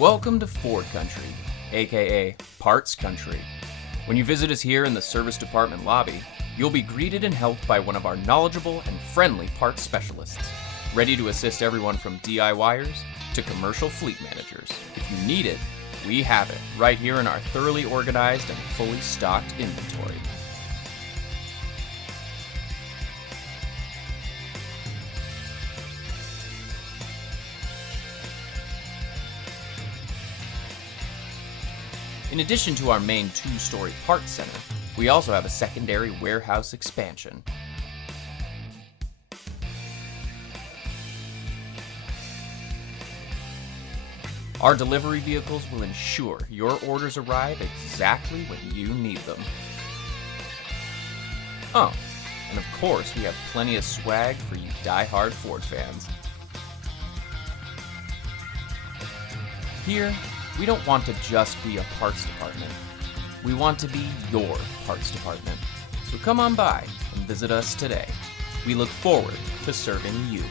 Welcome to Ford Country, aka Parts Country. When you visit us here in the service department lobby, you'll be greeted and helped by one of our knowledgeable and friendly parts specialists, ready to assist everyone from DIYers to commercial fleet managers. If you need it, we have it right here in our thoroughly organized and fully stocked inventory. In addition to our main two-story parts center, we also have a secondary warehouse expansion. Our delivery vehicles will ensure your orders arrive exactly when you need them. Oh, and of course we have plenty of swag for you die-hard Ford fans. Here, we don't want to just be a parts department. We want to be your parts department. So come on by and visit us today. We look forward to serving you.